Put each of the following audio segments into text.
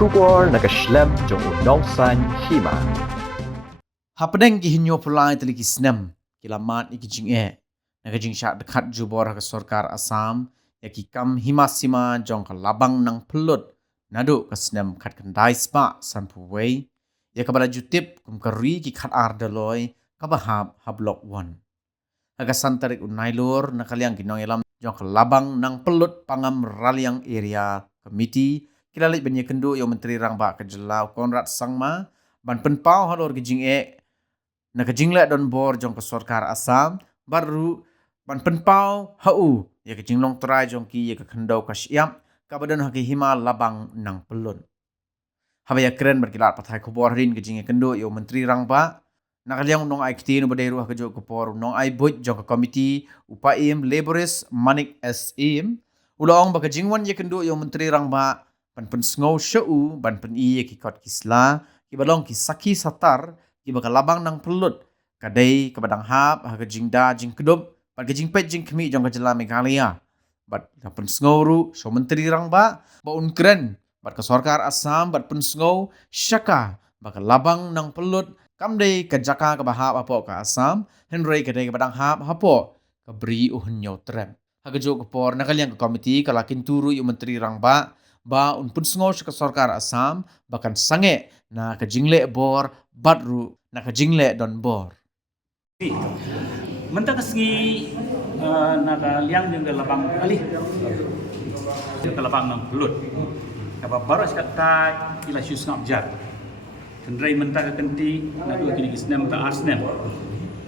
Shubor nakaslem jong unongsan hima. Hapdeng ki hinyo pulai tali ki snem kilamat iki jing nakajing syak dekat jubor ke Sarkar Assam yaki kam himasima jong ke labang nang pelut nadu ke snem kat kendai spa sanpuwei ya kabala jutip kum keri ki kat ar daloi kabahab hablok wan aga santarik unailur nakaliang ki nong elam jong ke labang nang pelut pangam raliang area komiti kilalik benye kendu yo menteri rangba ke jelau Konrad Sangma ban penpau halor ki jing nakajingla don bor jong ke Sarkar Assam baru ban penpau hau ya ke jinglong trai jong ki ya ke kendau ka siam kabadan haki hima labang nang pelun habaya keren berkilat pathai khobor rin ke jinge kendo yo menteri rangba nakaliang nong ai kti no badai ruah ke jo ke por nong ai boj jong ke komiti upaim laborist manik sim ulong ba ke jingwan ya kendo yo menteri rangba ban pen sngow shau ban pen i ya ki kot kisla ki balong ki saki satar ki bakal labang nang pelut kadai ke badang hap ha ke jingda jing kedop bat ke jing pet jing kemi jong ke jela Meghalaya bat pen sngoru so menteri rangba ba un keren bat ke Sarkar Assam bat pen sngow syaka bakal labang nang pelut kamdai ke jaka ke bahap apo ke Assam henry kadai ke badang hap hapo ke beri uhun trem ha ke jo ke por nakaliang ke komiti kalakin turu yu menteri rangba ba un pun sngow ke Sarkar Assam bahkan sange na ke jingle bor batru na ke jingle don bor Mentang kesengi naga liang yang ke lapang alih yang ke lapang nang belut apa baru sekata ila syus ngap jar tendrai mentang ke kenti nak kini kisnem ta arsnem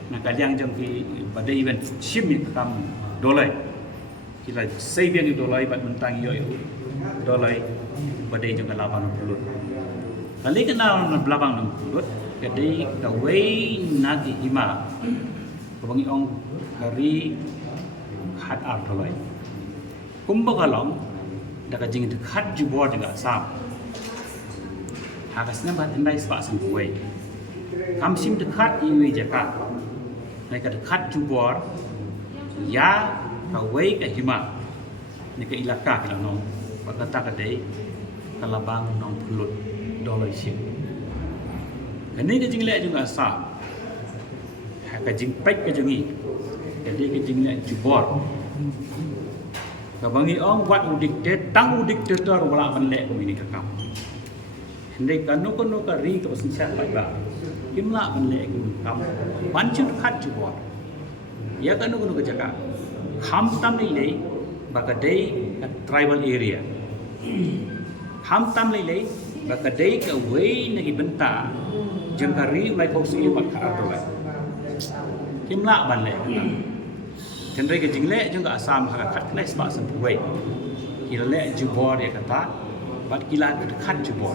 naga liang jang ki badai event shim ni kam dolai kila sei biang dolai bat mentang yo dolai badai jang ke lapang nang belut kali kenal nang belakang nang belut kadai kawai nagi hima kebangi ong hari hat ar toloi kumba kalong daga jing dekat jubor juga Assam hagasnya bat andai spa sengkuai kam sim dekat iwi jaka mereka dekat jubor ya kawai ke hima ni ke ilaka kalau nong bakata kadai kalabang nong pulut dolai sim kini ke jing lek juga Assam ka jing pek ke jengi jadi ke jing lek jubor ka bangi ong wat udikte tang udikte tor wala ban lek ko ini kakam hendai kanu kono ka ri ka sinsa bai ba kimla ban lek ko kam banchut khat jubor ya kanu kono ka jaka kham tam ni le ba ka dei tribal area kham tam ni le ba ka dei ka wei nagi benta jengkari ulai kau si bat ka atolai kimla ban le tendrai ke jingle juga Assam ha khat nai spa san puai kila le jubor ya kata bat kila khat jubor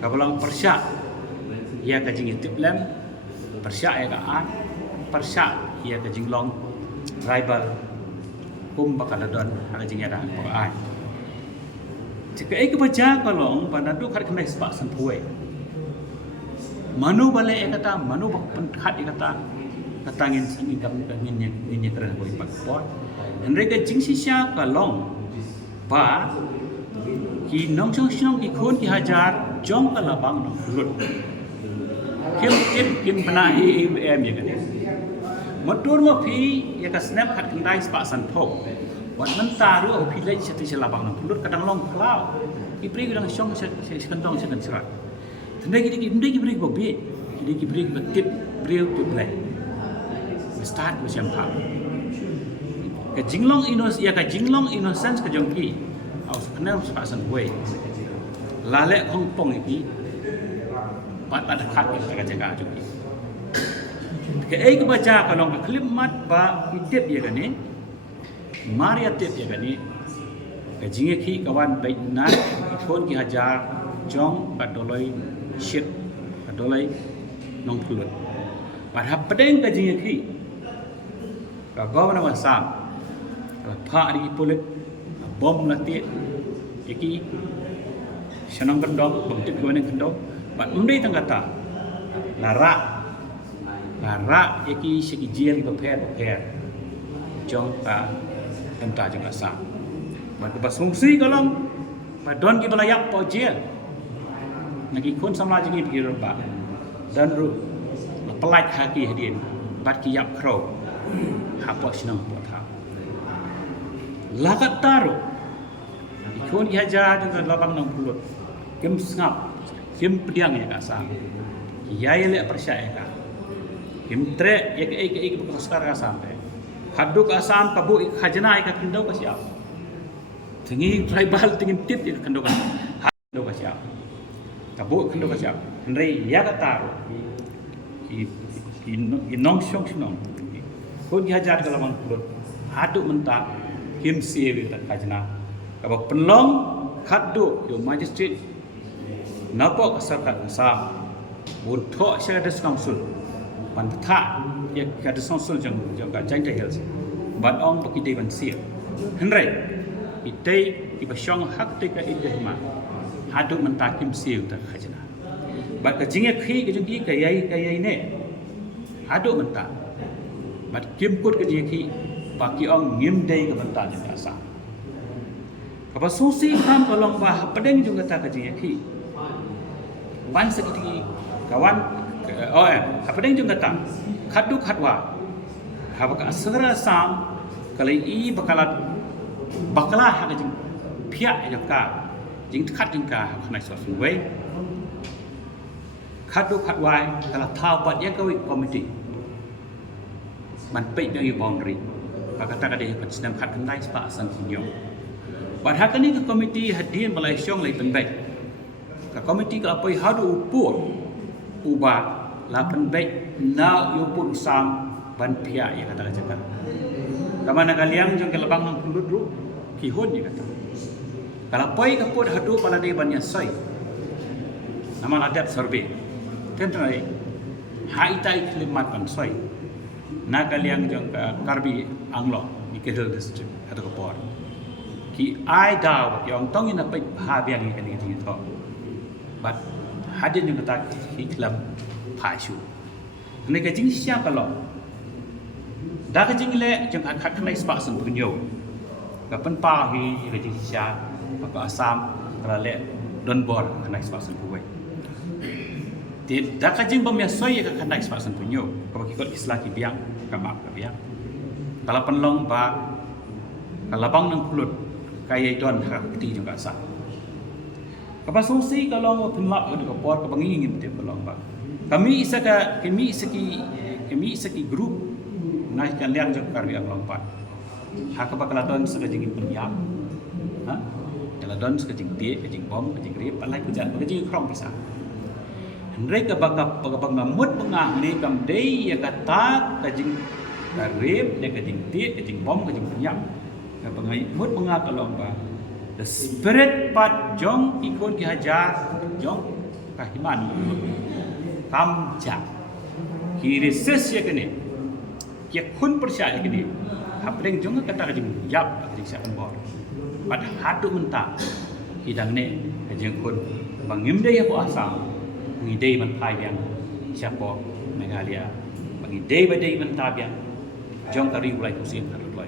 ka balang persya ya ka jing tip lem persya ya ka an persya ya ka jinglong tribal kum bakal don ha jing ya da ko ai jika ek baca kalong banadu khat nai spa san puai manu bale kata manu khat kata katangin sini kami ngin kerana boleh pakpot mereka jingsi sya kalong ba ki nong chong ki khon ki hajar jong kalabang nong lut kim bana em ya kan motor mo phi ya ka snap khat kendai spa san thok wan menta ru au phi lai chati labang nong lut kadang long klau ipri kadang chong sekentong sekan serat tendai ki bri bo bi ki bri tip breu tu play start macam apa? Ke jinglong innocence ke jongki, aus kenal sepasan way. Lalek Hongkong ini, pat ada kat kita jaga jongki. Ke ek baca kalau ke klip mat ba hitip ya kan ni, Maria tip ya kan ni. Ke jingki kawan baik nan, ikon ki hajar jong kadoloi shit, kadoloi nong pulut. Padahal pedeng ke jingki. Governor Assam pak di polit bom latih iki senang kendong bukti kewenang kendong bat mendai tanggata lara iki segi jiel beper jong ka tentang jong Assam bat ke basungsi kalong padon ki balayak po jiel nak ikon samla jengi pikir ba dan ru pelaj haki hadin bat ki yap kro hapo sinong po tha lagat taru ikon ki haja jung labang nang pulut kem sngap kem pediang ya kasa yai le percaya ka kem tre ya ke berkostar ka sampai haduk asam kabu khajana ka kindau ka siap tengi tribal tingin tip ya kindau ka kindau ka siap kabu kindau ka siap ndrei ya ka taru ki nong syong sinong kon ki hajar ka labang pulut haduk mentak kim siewi tak khajana kaba penlong khaddu yo magistrate napo kasar ka sam untuk saya ada council pantha ya kada council jang ka jain ta hel ban ong baki de ban sia henrai itei ibasyong hak te ka idehma hadu mentakim sia ta khajana bat ka jinge khi ka jingi ka yai ne hadu menta bat kim kut ka jinge khi baki ong ngim dei ka menta jang asa kapa susi kam kolong ba pedeng juga ta ka jinge khi wan sakiti kawan apa deng jung kata khadu khadwa habaka segera sam kalai i bakala ha jing phia ka jing khat jing ka khnai so sunwei khadu khadwa kala thau bat ya kawi committee man pe yang boundary kata kade pat senam khat khnai spa san sinyo bat hakani ke committee hadin balai syong lai penbai ka committee ka poi hadu upur uba lapan baik na yupun sam ban pia ya kata jaga kamana kaliang jong ke labang nang pulut ru kihon ya kata kalau poi ka pod hadu pala dei ban ya soi nama adat survey tenrai hai tai klimat ban soi na kaliang jong ka karbi anglo di kedel district atau ke por ki ai daw ki ong tong ina pai ha biang ni kan ni tho but hadin yang kata iklam pasyu ne ka jing sia kalo da ka jing le jang khat khnai spa sun punyo ka pen pa hi ka jing sia ka asam kala le don bor khnai spa sun puai ti da ka jing bom ya soi ka khnai spa sun punyo ka ki kot isla ki biang ka mak ka biang kala pen long ba kala bang nang pulut kaya don ha ti jang ka sa kapa songsi kalau mau penlak ke por ke bangingin te pelong ba kami isaki grup naik kalian jok karbi ang lompat hak apa keladon saka jingin penyap ha keladon saka jing tie ke jing bom ke jing rip alai ke jan ke jing krong bisa hendrei ke bang ngamut pengah ni kam dei ya kata ke jing rip ne ke jing tie ke jing bom ke jing penyap ke pengai mut pengah kelong ba the spirit pat jong ikut ki hajar jong kahiman kam ja ki reses ya kene ki kun percaya kene hapdeng jong kata ka jing yap ka jing sa bor pat hatu menta hidang ne ka jing kun bangim de ya ko asam ngi de man pai yang siapa Meghalaya bagi de ba de man ta yang jong kari ulai ku sim ka ulai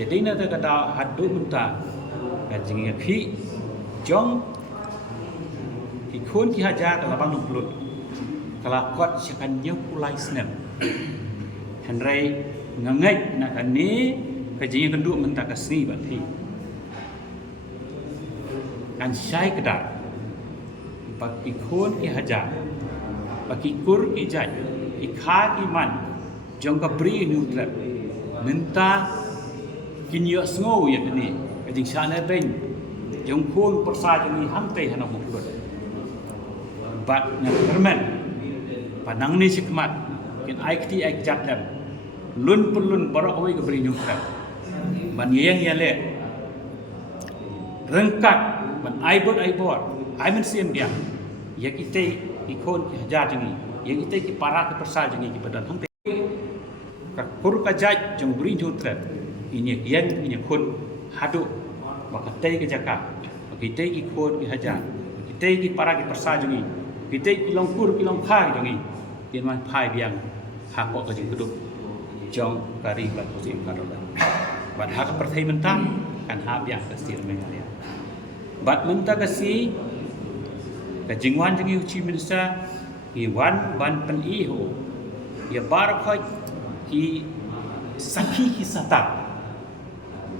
jadi na ta kata hatu menta kajing ya khi jong ki khun ki haja kala bang nong pulut kala kot syakan nyau pulai snem henrai ngangai na kani kajing kendu menta kasni bathi kan syai kedar bagi khun ki haja bagi kur ki jaj ikha ki man jong ka pri nu trap minta kinyo sngo ya kani jing sana ben jong khun persa jong ni hamte hana mukut bat yang permen panang ni sikmat kin ai kti ai jat dam lun pulun borok oi ke beri nyukrat ban yang ya le rengkat ban ai bot ai men siem dia ya kita ikon ki hajar jong ni ya kita ki para ki persa jong ni ki badan hamte ka kur ka jat jong beri nyukrat ini yang ini khun hadu Makatay ke jaka, makitay ki khod ki hajar, makitay ki para ki persa jongi, makitay ki longkur ki longkhar jongi, kian man phai biang hak ko jing keduk jong kari bat kusim karola. Bat hak perthai mentang kan hak biang kasir Meghalaya. Bat menta kasi ka jingwan jingi chief minister ki wan ban pen I ho ya bar khoi ki sakhi ki sata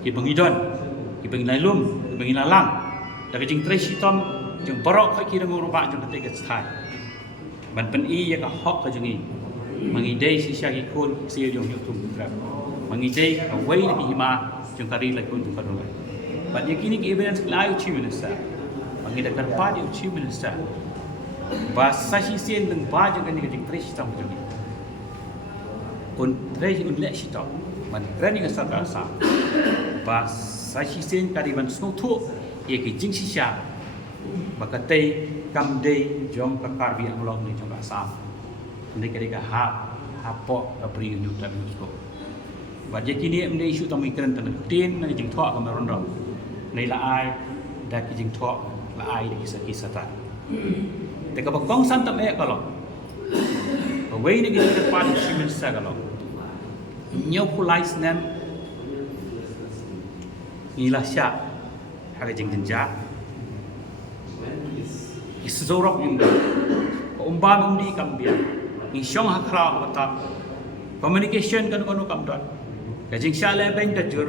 ki bangidon ki bangilailum ki bangilalang da ka jing treshi tom jing barok khoi ki rangu roba jing te ka sthai ban pen I ya ka hok ka jingi mangi dei si sya ki kon si yong yu tum tra mangi dei ka wei ki hima jing kari la kon tu ka doi but yakini ki evidence lai chief minister mangi da kar pa di chief minister ba sashi sen deng ba jing kan ni jing treshi tom jing un treshi un le shi tom man rani ka sa ka sa ba sashi sen kari ban sno thu ye ki jing si sya ba ka tei kam dei jong ka kar bi ang long ni jong ka sa ni ka ka ha po ka pri nu ta nu ko ba je kini am dei shu tam ikran tan tin na jing tho ka ma ron ro nei la ai da ki jing tho la ai ki sa ki sa ta te ka ba kong san tam e ka lo ba wei ni ki ka pa ni shi min sa ka lo nyau pulai snem ni la sya ha ka jing den ja isuzorok yung umbam umdi kambia ni syong hakra watak communication kan kono kamdot kajing sya leben kajur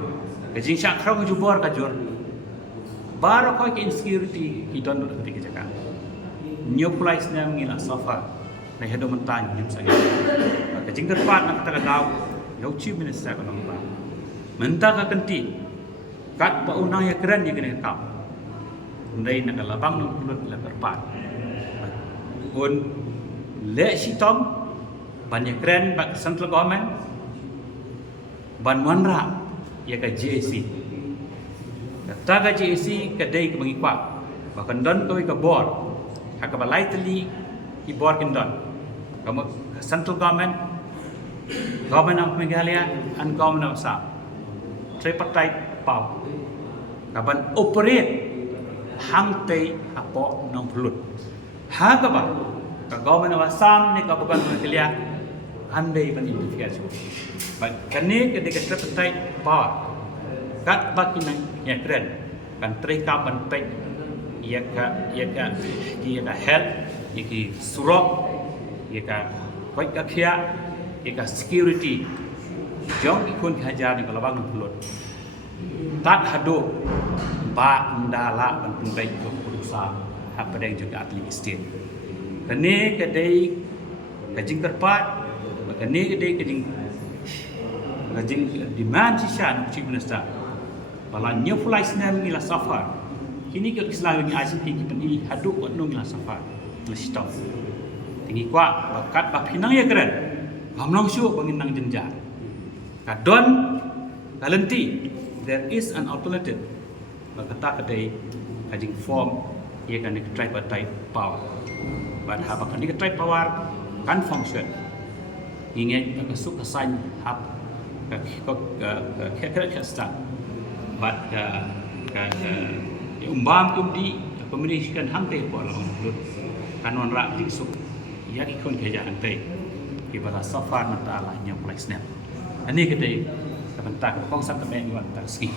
kajing sya khra ko jubor kajur bar ko ke insecurity ki don do ketika jaka new place nam ngila sofa na hedo mentan jum saya kajing kerpat nak kata kau yau chief minister kono ba menta ka kenti kat ba unang ya keren ya kena kau ndai nak labang nang pulut la berpat un le sitom ban ya kren bak central government ban wanra ya ka JAC kata ka JAC ka dai ka bangi kwa bahkan don ko ka bor ha ka balai tali ki bor kin don kamu central government of Meghalaya and government of Assam tripartite power kaban operate hang tei apo nang pulut ha ka ba ka government of Assam ni ka bukan Meghalaya andai ban interference ba kane ke de ka tripartite power kat ba kinang ya kren kan tre ka ban pe ya ka health ya ki surok ya ka koi ka khia ya ka security jong ikun hajar ni kalabang nang pulut tat hado ba ndala ban pentai ko urusan apa deng juga atlet state kene kedai kajing terpat kene kedai kajing demand sisyan chief minister bala new flights nam ila safar kini ke Islam ni ICT ki pen ini haduk ko nong ila safar ila stop tingi kwa bakat ba pinang ya keren hamlong syu bangin nang jenjar kadon kalenti there is an alternative berkata kedai kajing form ia kan tripartite power but haba kan tripartite power kan function ingin ka suk kasan hab ka start but umbam umdi pemerintah hang te po long lut kanon ra jing suk ya ki kon keja hang te ki bala safar na taala nya place snap ani kedai ka bentak kong sa ka beng wan tarski